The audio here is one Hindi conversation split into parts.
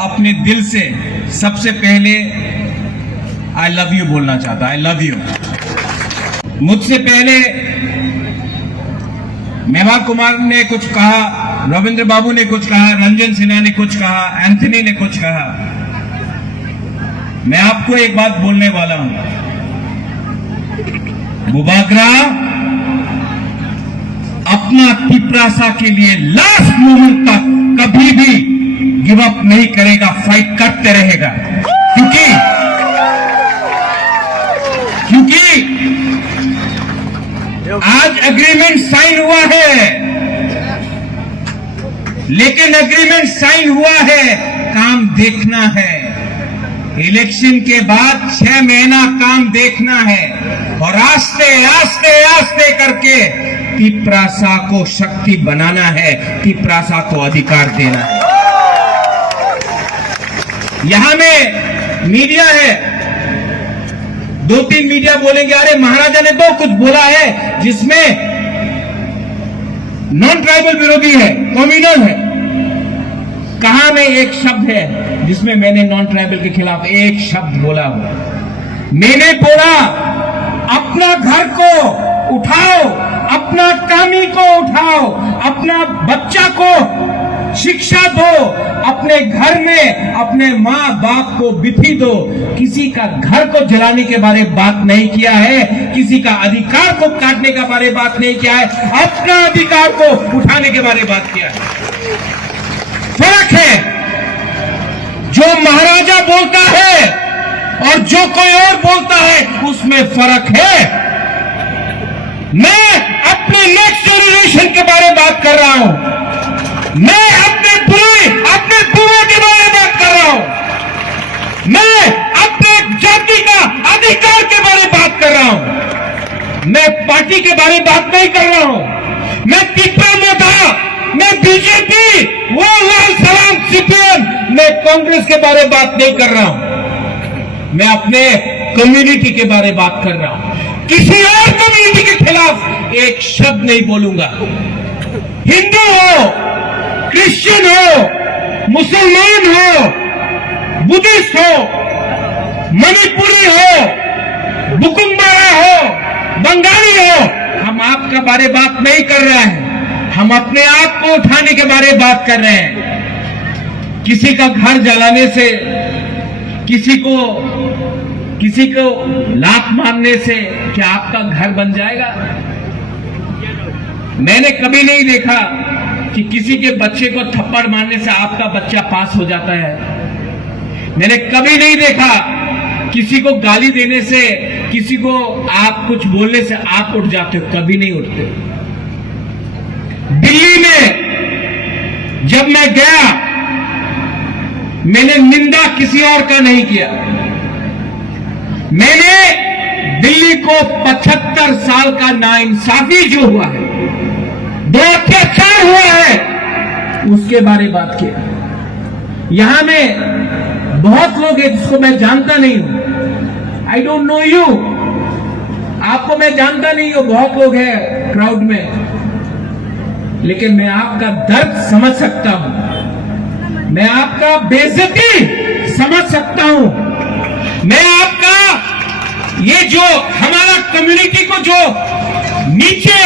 अपने दिल से सबसे पहले आई लव यू बोलना चाहता। I love you. मुझसे पहले मेवाड़ कुमार ने कुछ कहा, रविंद्र बाबू ने कुछ कहा, रंजन सिन्हा ने कुछ कहा, एंथनी ने कुछ कहा। मैं आपको एक बात बोलने वाला हूं, मुबागरा अपना पिपरासा के लिए लास्ट मोमेंट तक कभी भी गिव अप नहीं करेगा, फाइट करते रहेगा। क्योंकि आज एग्रीमेंट साइन हुआ है, लेकिन एग्रीमेंट साइन हुआ है, काम देखना है। इलेक्शन के बाद 6 महीना काम देखना है और आस्ते आस्ते आस्ते करके पिपरासा को शक्ति बनाना है, पिपरासा को अधिकार देना है। यहां में मीडिया है, 2-3 मीडिया बोलेंगे अरे महाराजा ने तो कुछ बोला है जिसमें नॉन ट्राइबल विरोधी है, कम्युनल है। कहां में एक शब्द है जिसमें मैंने नॉन ट्राइबल के खिलाफ एक शब्द बोला हो? मैंने बोला अपना घर को उठाओ, अपना कामी को उठाओ, अपना बच्चा को शिक्षा दो, अपने घर में अपने माँ बाप को बिथी दो। किसी का घर को जलाने के बारे में बात नहीं किया है, किसी का अधिकार को काटने के बारे में बात नहीं किया है, अपना अधिकार को उठाने के बारे में बात किया है। फर्क है, जो महाराजा बोलता है और जो कोई और बोलता है उसमें फर्क है। मैं अपने नेक्स्ट जनरेशन के बारे में बात कर रहा हूं, मैं अपने बुआ के बारे में बात कर रहा हूं, मैं अपने जाति का अधिकार के बारे में बात कर रहा हूं, मैं पार्टी के बारे में बात नहीं कर रहा हूं। मैं पिपरा में था, मैं बीजेपी, वो लाल सलाम सीपीएम, मैं कांग्रेस के बारे में बात नहीं कर रहा हूं। मैं अपने कम्युनिटी के बारे में बात कर रहा हूं, किसी और कम्युनिटी के खिलाफ एक शब्द नहीं बोलूंगा। हिंदू हो, क्रिश्चियन हो, मुसलमान हो, बुद्धिस्ट हो, मणिपुरी हो, बुकुम्बारा हो, बंगाली हो, हम आपका बारे बात नहीं कर रहे हैं, हम अपने आप को उठाने के बारे में बात कर रहे हैं। किसी का घर जलाने से, किसी को लात मारने से क्या आपका घर बन जाएगा? मैंने कभी नहीं देखा कि किसी के बच्चे को थप्पड़ मारने से आपका बच्चा पास हो जाता है। मैंने कभी नहीं देखा किसी को गाली देने से, किसी को आप कुछ बोलने से आप उठ जाते हो, कभी नहीं उठते। दिल्ली में जब मैं गया मैंने निंदा किसी और का नहीं किया। मैंने दिल्ली को 75 साल का नाइंसाफी जो हुआ है, जो अत्याचार हुआ है, उसके बारे में बात किया। यहां में बहुत लोग हैं जिसको मैं जानता नहीं हूं। आई डोंट नो यू, आपको मैं जानता नहीं हूं। बहुत लोग हैं क्राउड में, लेकिन मैं आपका दर्द समझ सकता हूं, मैं आपका बेइज्जती समझ सकता हूं, मैं आपका ये जो हमारा कम्युनिटी को जो नीचे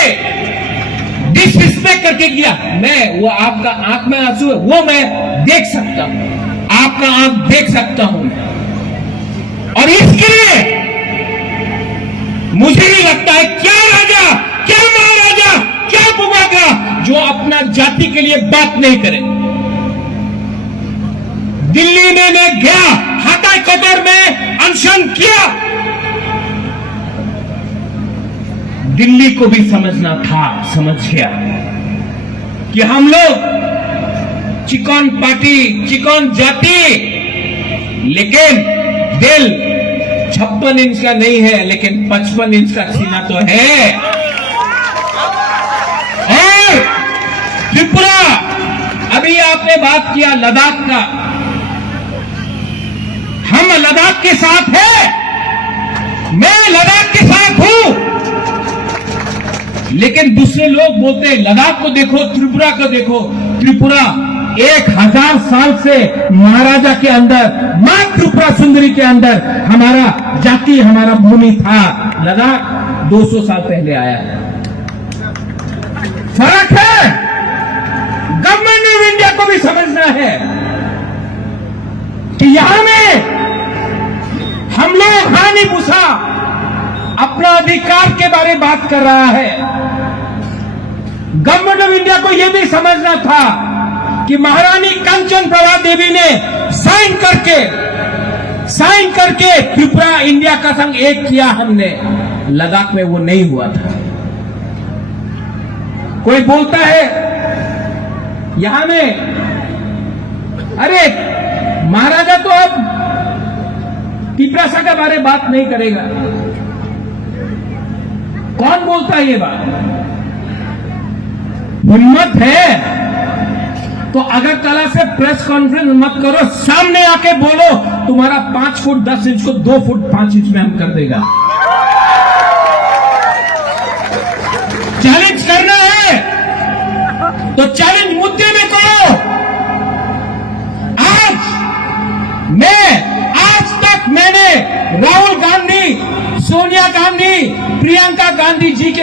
डिसरिस्पेक्ट करके किया, मैं वो आपका आंख में आंसू है वो मैं देख सकता हूं, आपका आंख देख सकता हूं। और इसके लिए मुझे नहीं लगता है क्या राजा, क्या महाराजा, क्या बुबागा जो अपना जाति के लिए बात नहीं करे। दिल्ली में मैं गया, हाथा कतर में अनशन किया। दिल्ली को भी समझना था, समझ गया कि हम लोग चिकन पार्टी, चिकन जाति, लेकिन दिल 56 इंच का नहीं है, लेकिन 55 इंच का सीना तो है। और त्रिपुरा, अभी आपने बात किया लद्दाख का, हम लद्दाख के साथ हैं, मैं लद्दाख के साथ हूं, लेकिन दूसरे लोग बोलते हैं लद्दाख को देखो, त्रिपुरा को देखो। त्रिपुरा 1000 साल से महाराजा के अंदर, मां त्रिपुरा सुंदरी के अंदर हमारा जाति, हमारा भूमि था। लद्दाख 200 साल पहले आया है। फर्क है, गवर्नमेंट ऑफ इंडिया को भी समझना है कि यहां में हम लोग हानि भूसा अपना अधिकार के बारे में बात कर रहा है। गवर्नमेंट ऑफ इंडिया को यह भी समझना था कि महारानी कंचन प्रभा देवी ने साइन करके त्रिपुरा इंडिया का संग एक किया हमने। लद्दाख में वो नहीं हुआ था। कोई बोलता है यहां में, अरे महाराजा तो अब तिपरासा के बारे में बात नहीं करेगा। कौन बोलता है ये बात? हिम्मत है तो अगर कला से प्रेस कॉन्फ्रेंस मत करो, सामने आके बोलो तुम्हारा 5 फुट 10 इंच को 2 फुट 5 इंच में हम कर देगा। चैलेंज करना है तो चैलेंज मुद्दे में करो। आज तक मैंने राहुल गांधी, सोनिया गांधी, प्रियंका गांधी जी के